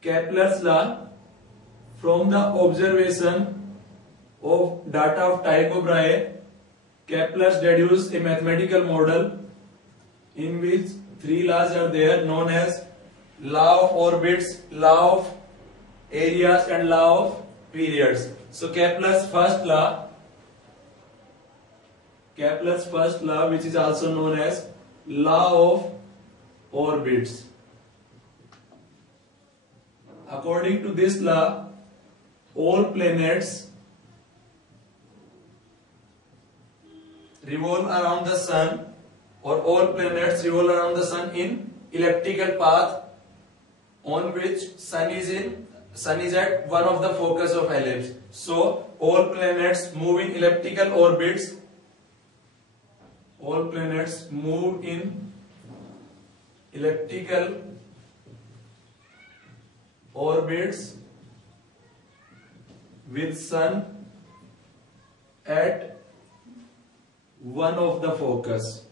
Kepler's law, from the observation of data of Tycho Brahe, Kepler deduced a mathematical model in which three laws are there known as law of orbits, law of areas and law of periods. So Kepler's first law which is also known as law of orbits. According to this law, all planets revolve around the sun, or all planets revolve around the sun in elliptical path on which sun is at one of the focus of ellipse. So all planets move in elliptical orbits. All planets move in elliptical orbits with sun at one of the focus.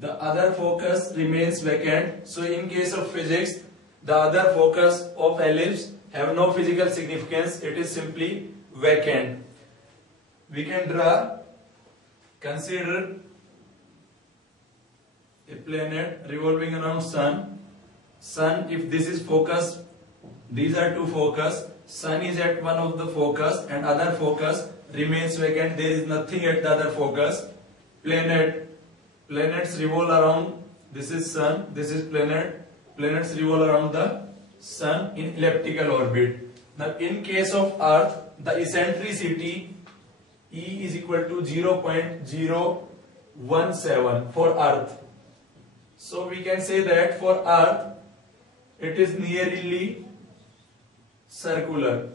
The other focus remains vacant. So in case of physics, the other focus of ellipse have no physical significance. It is simply vacant. We can consider a planet revolving around sun. Sun, if this is focus, these are two focus. Sun is at one of the focus and other focus remains vacant. There is nothing at the other focus. Planets revolve around, this is sun, this is planet. Planets revolve around the sun in elliptical orbit. Now in case of Earth, the eccentricity E is equal to 0.017 for Earth. So we can say that for Earth, it is nearly circular.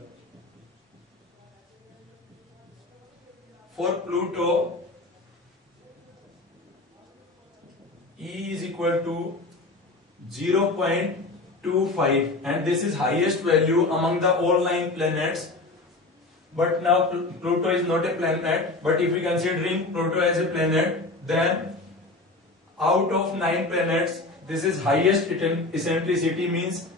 For Pluto, E is equal to 0.25, and this is highest value among the all 9 planets. But now Pluto is not a planet, but if we considering Pluto as a planet, then out of 9 planets, this is highest eccentricity, means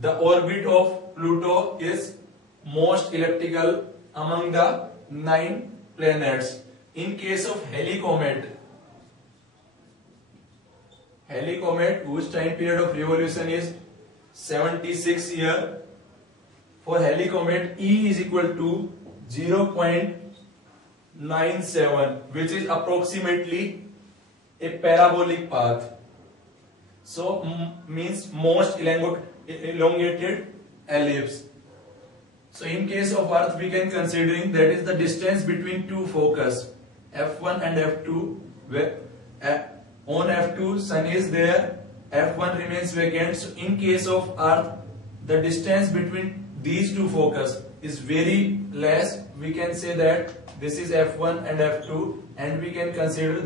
the orbit of Pluto is most elliptical among the 9 planets. In case of Halley comet, whose time period of revolution is 76 years, for Halley comet E is equal to 0.97, which is approximately a parabolic path. So means most elongated ellipse. So in case of Earth, we can considering that is the distance between two focus, F1 and F2. Where on F2 sun is there, F1 remains vacant. So in case of Earth, the distance between these two focus is very less. We can say that this is F1 and F2, and we can consider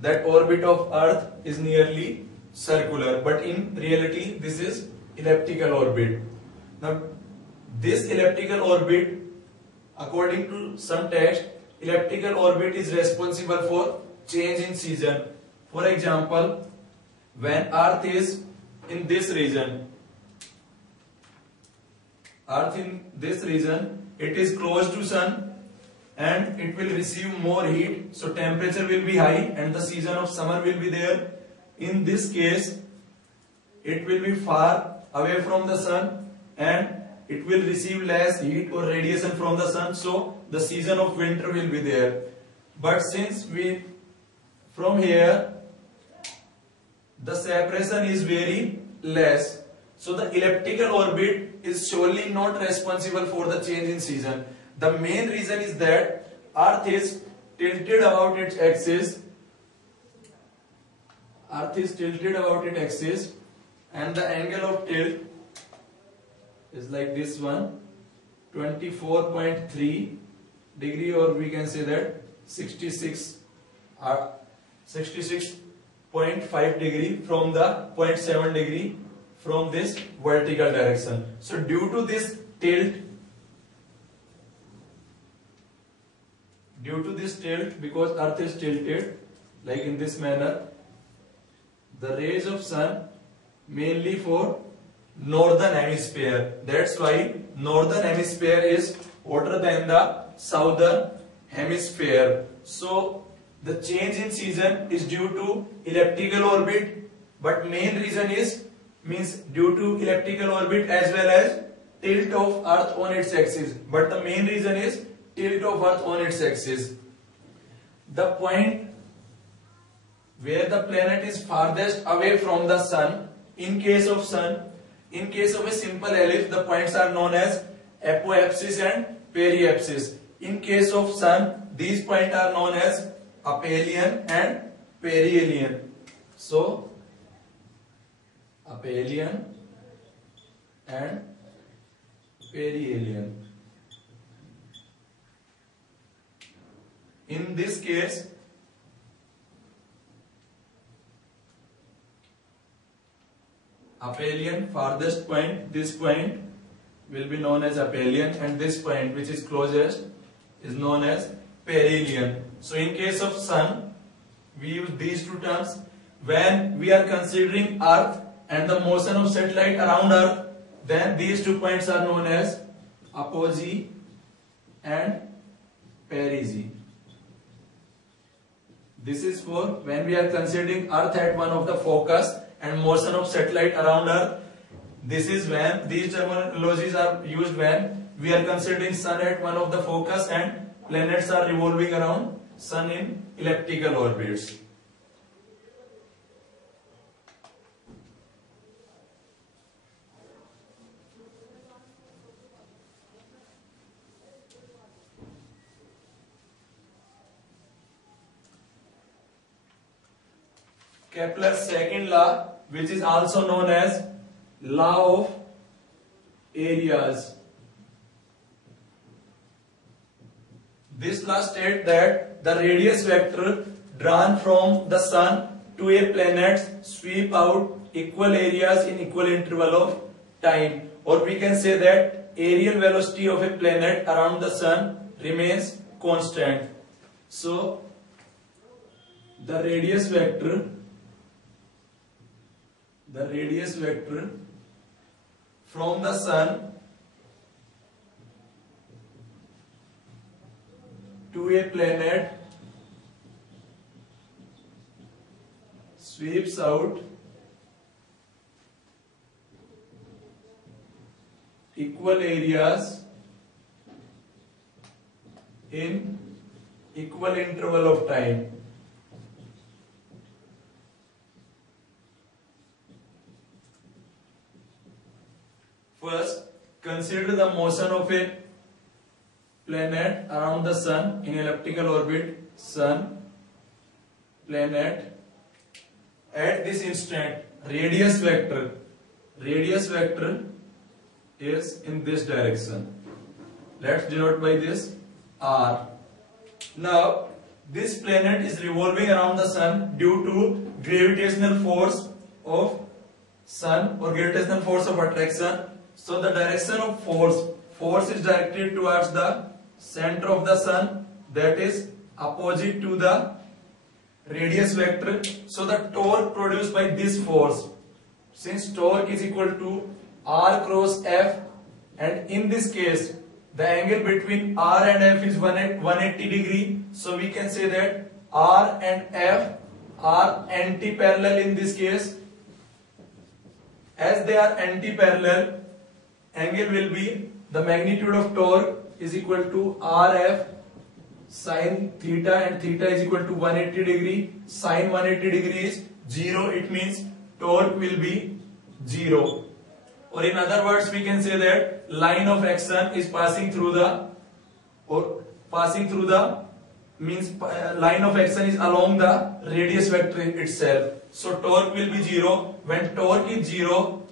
that orbit of Earth is nearly circular, but in reality this is elliptical orbit. Now this elliptical orbit, according to some text, elliptical orbit is responsible for change in season. For example, when Earth is in this region, it is close to sun and it will receive more heat, so temperature will be high and the season of summer will be there. In this case, it will be far away from the sun and it will receive less heat or radiation from the sun, so the season of winter will be there. But since from here the separation is very less, so the elliptical orbit is surely not responsible for the change in season. The main reason is that Earth is tilted about its axis. And the angle of tilt is like this one, 24.3 degree, or we can say that 66.5 degree from the 0.7 degree from this vertical direction. So due to this tilt, because Earth is tilted like in this manner, the rays of sun mainly for northern hemisphere. That's why northern hemisphere is hotter than the southern hemisphere. So the change in season is due to elliptical orbit, but main reason is means due to elliptical orbit as well as tilt of Earth on its axis. But the main reason is tilt of Earth on its axis. The point where the planet is farthest away from the sun, in case of a simple ellipse, the points are known as apoapsis and periapsis. In case of sun, these points are known as aphelion and perihelion. So, aphelion and perihelion. In this case, aphelion, farthest point, this point will be known as aphelion, and this point which is closest is known as perihelion. So in case of sun, we use these two terms. When we are considering Earth and the motion of satellite around Earth, then these 2 points are known as apogee and perigee. This is for when we are considering Earth at one of the focus and motion of satellite around Earth. This is when these terminologies are used when we are considering Sun at one of the focus and planets are revolving around Sun in elliptical orbits. Kepler's second law, which is also known as law of areas. This law states that the radius vector drawn from the sun to a planet sweep out equal areas in equal interval of time, or we can say that aerial velocity of a planet around the sun remains constant. So the radius vector from the sun to a planet sweeps out equal areas in equal interval of time. First, consider the motion of a planet around the sun in elliptical orbit. Sun, planet. At this instant, radius vector is in this direction. Let's denote by this R. Now, this planet is revolving around the sun due to gravitational force of sun or gravitational force of attraction. So the direction of force is directed towards the center of the sun, that is opposite to the radius vector. So the torque produced by this force, since torque is equal to R cross F, and in this case the angle between R and F is 180 degree, so we can say that R and F are anti-parallel in this case. As they are anti-parallel, angle will be the magnitude of torque is equal to RF sin theta, and theta is equal to 180 degree. Sin 180 degree is 0. It means torque will be 0. Or in other words, we can say that line of action is passing through the line of action is along the radius vector itself. So torque will be 0. When torque is 0,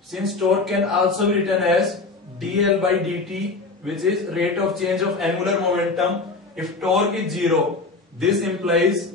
since torque can also be written as dl by dt, which is rate of change of angular momentum. If torque is 0, this implies